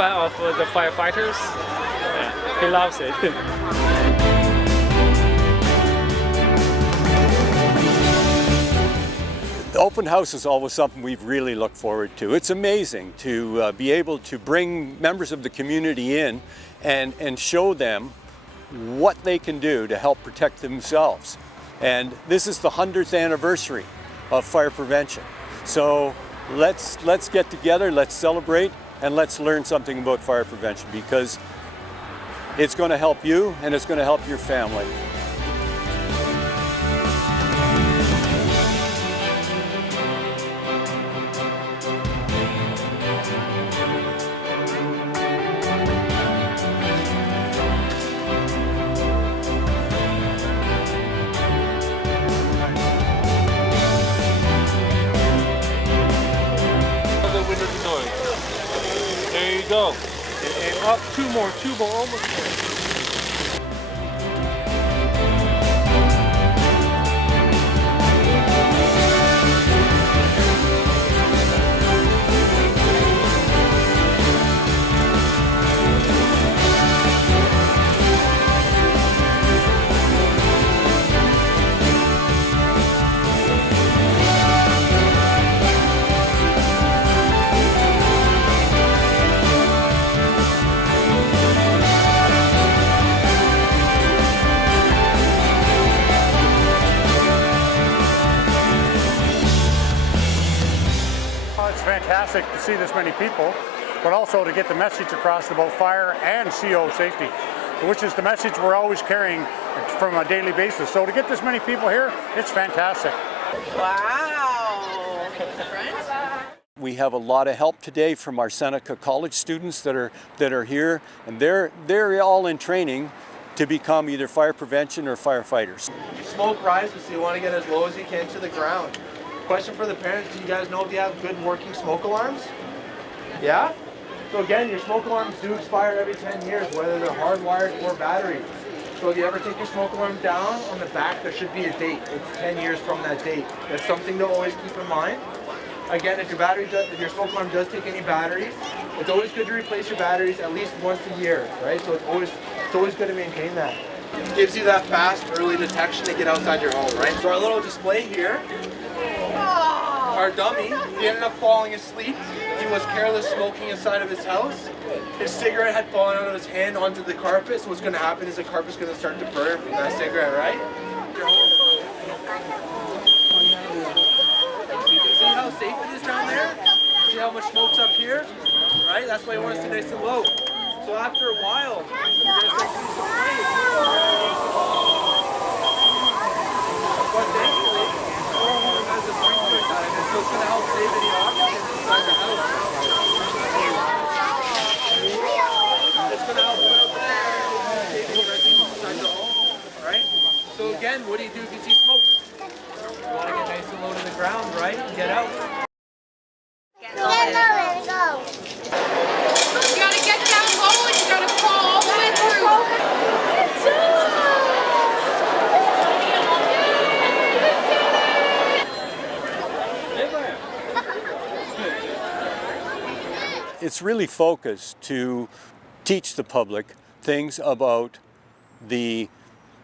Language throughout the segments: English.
of the firefighters. Yeah, he loves it. The open house is always something we've really looked forward to. It's amazing to be able to bring members of the community in and show them what they can do to help protect themselves. And this is the 100th anniversary of fire prevention. So let's get together, let's celebrate, and let's learn something about fire prevention, because it's going to help you and it's going to help your family. There you go. And up two more, almost there. It's fantastic to see this many people, but also to get the message across about fire and CO safety, which is the message we're always carrying from a daily basis. So to get this many people here, it's fantastic. Wow! We have a lot of help today from our Seneca College students that are here, and they're all in training to become either fire prevention or firefighters. Smoke rises, so you want to get as low as you can to the ground. Question for the parents, do you guys know if you have good working smoke alarms? Yeah? So again, your smoke alarms do expire every 10 years, whether they're hardwired or battery. So if you ever take your smoke alarm down, on the back there should be a date. It's 10 years from that date. That's something to always keep in mind. Again, if your smoke alarm does take any batteries, it's always good to replace your batteries at least once a year, right? So it's always good to maintain that. It gives you that fast early detection to get outside your home, right? So our little display here, our dummy, he ended up falling asleep. He was careless smoking inside of his house. His cigarette had fallen out of his hand onto the carpet, so what's going to happen is the carpet's going to start to burn from that cigarette, right? So you can see how safe it is down there? See how much smoke's up here? Right? That's why you want to stay nice and low. So after a while, there's like some flames. But thankfully, it has a sprinkler side of it, so it's going to help save any oxygen inside the house. It's going to help put out the fire and save the residue inside the home. Alright? So again, what do you do if you see smoke? You want to get nice and low to the ground, right? Get out. Get low and go. You gotta get down low and you gotta crawl all the way through. It's really focused to teach the public things about the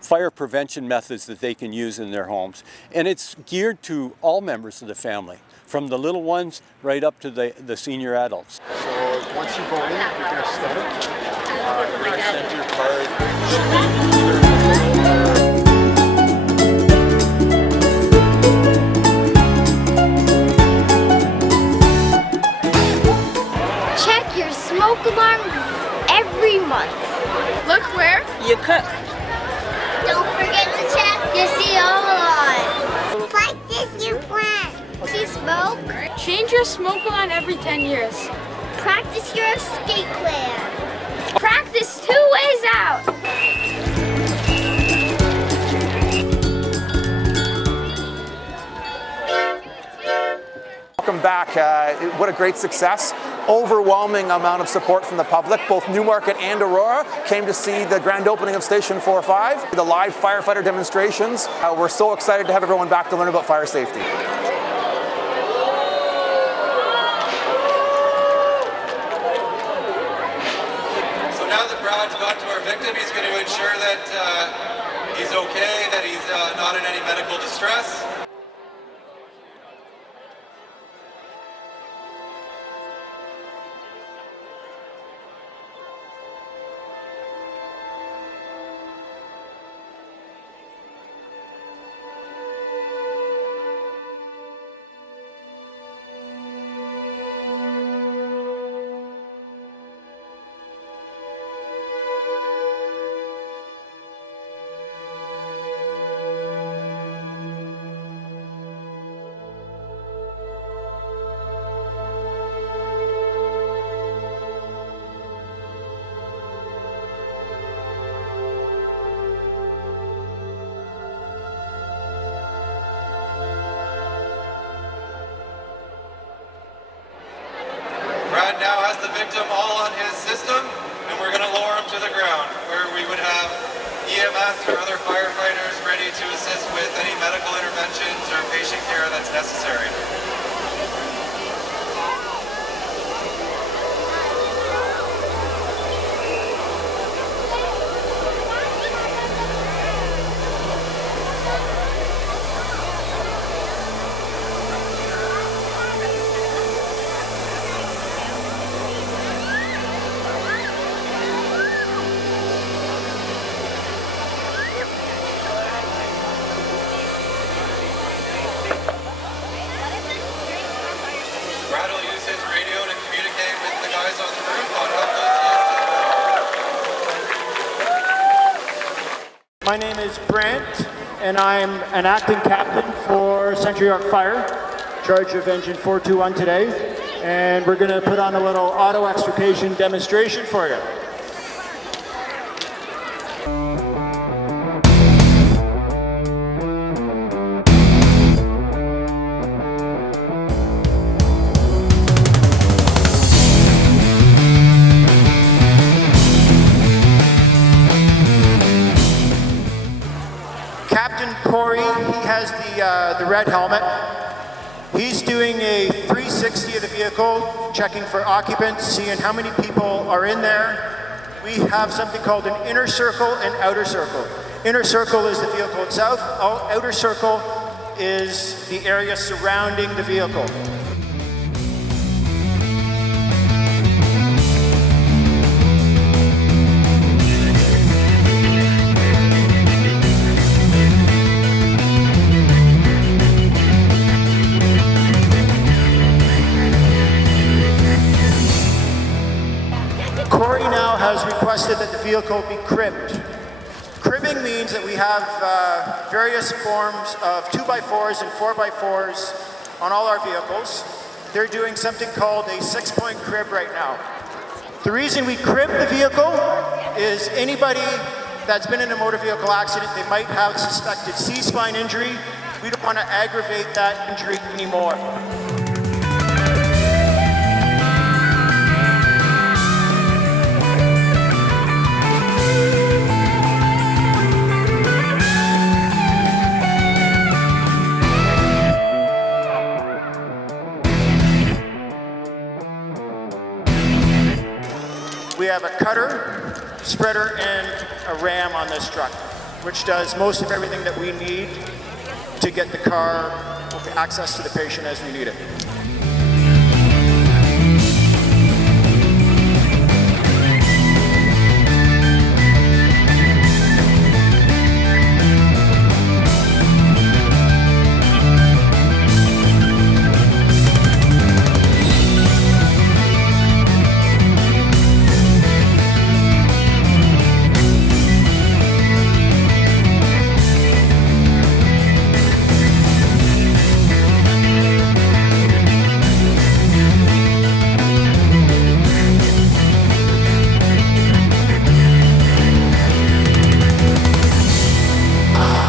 fire prevention methods that they can use in their homes. And it's geared to all members of the family, from the little ones right up to the senior adults. So once you go in, you're going to start it. You're going to send your card. Check your smoke alarm every month. Look where you cook. Don't forget to check your CO alarm. Practice your plan. See smoke? Change your smoke alarm every 10 years. Practice your escape plan. Practice 2 ways out. Welcome back. What a great success. Overwhelming amount of support from the public. Both Newmarket and Aurora came to see the grand opening of Station 4-5, the live firefighter demonstrations. We're so excited to have everyone back to learn about fire safety. Brad's got to our victim. He's going to ensure that he's okay, that he's not in any medical distress. Brad now has the victim all on his system, and we're going to lower him to the ground, where we would have EMS or other firefighters ready to assist with any medical interventions or patient care that's necessary. Brad will use his radio to communicate with the guys on the roof on what those My name is Brant, and I'm an acting captain for Central York Fire, in charge of Engine 421 today. And we're going to put on a little auto extrication demonstration for you. Captain Corey, he has the red helmet. He's doing a 360 of the vehicle, checking for occupants, seeing how many people are in there. We have something called an inner circle and outer circle. Inner circle is the vehicle itself. Outer circle is the area surrounding the vehicle. Corey now has requested that the vehicle be cribbed. Cribbing means that we have various forms of 2x4s and 4x4s on all our vehicles. They're doing something called a 6-point crib right now. The reason we crib the vehicle is anybody that's been in a motor vehicle accident, they might have suspected C-spine injury. We don't want to aggravate that injury anymore. We have a cutter, spreader, and a ram on this truck, which does most of everything that we need to get the car with access to the patient as we need it.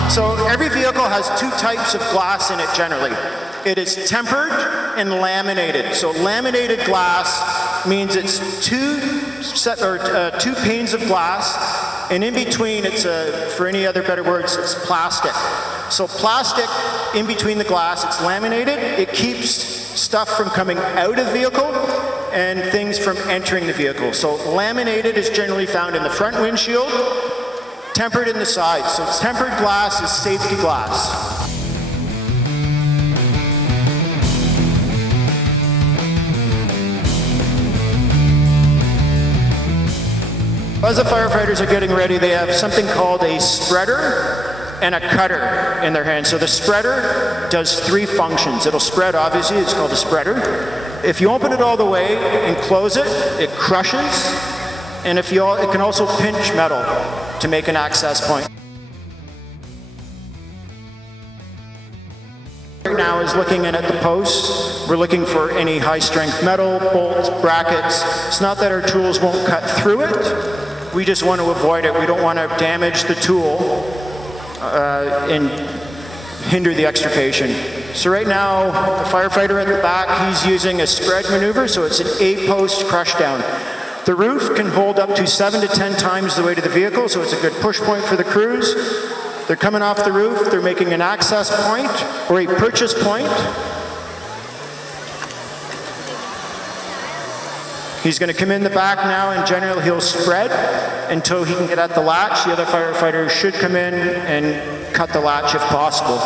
So every vehicle has two types of glass in it generally. It is tempered and laminated. So laminated glass means it's two panes of glass, and in between it's for any other better words, it's plastic. So plastic in between the glass, it's laminated. It keeps stuff from coming out of the vehicle, and things from entering the vehicle. So laminated is generally found in the front windshield, tempered in the sides. So tempered glass is safety glass. As the firefighters are getting ready, they have something called a spreader and a cutter in their hands. So the spreader does 3 functions. It'll spread, obviously, it's called a spreader. If you open it all the way and close it, it crushes. And it can also pinch metal to make an access point. Right now is looking in at the posts. We're looking for any high strength metal, bolts, brackets. It's not that our tools won't cut through it. We just want to avoid it. We don't want to damage the tool and hinder the extrication. So right now, the firefighter at the back, he's using a spread maneuver, so it's an 8-post crush down. The roof can hold up to 7 to 10 times the weight of the vehicle, so it's a good push point for the crews. They're coming off the roof, they're making an access point or a purchase point. He's going to come in the back now, and generally he'll spread until he can get at the latch. The other firefighters should come in and cut the latch if possible.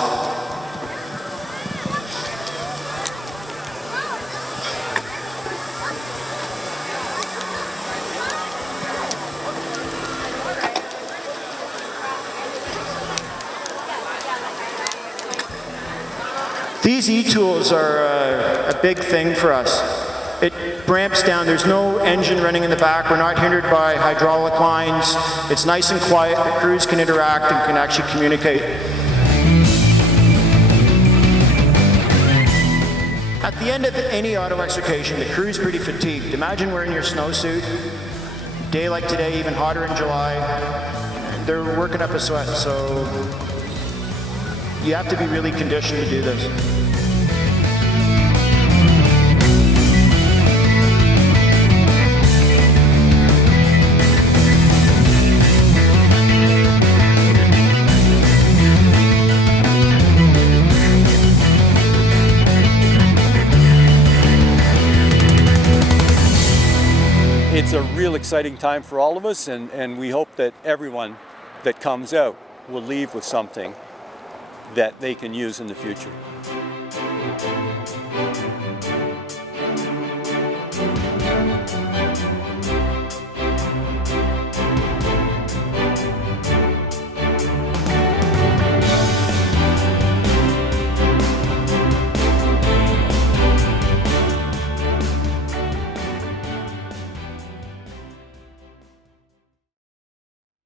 These e-tools are a big thing for us. It ramps down, there's no engine running in the back, we're not hindered by hydraulic lines. It's nice and quiet, the crews can interact and can actually communicate. At the end of any auto extrication, the crew's pretty fatigued. Imagine wearing your snowsuit, day like today, even hotter in July. They're working up a sweat, so you have to be really conditioned to do this. It's a real exciting time for all of us, and we hope that everyone that comes out will leave with something that they can use in the future.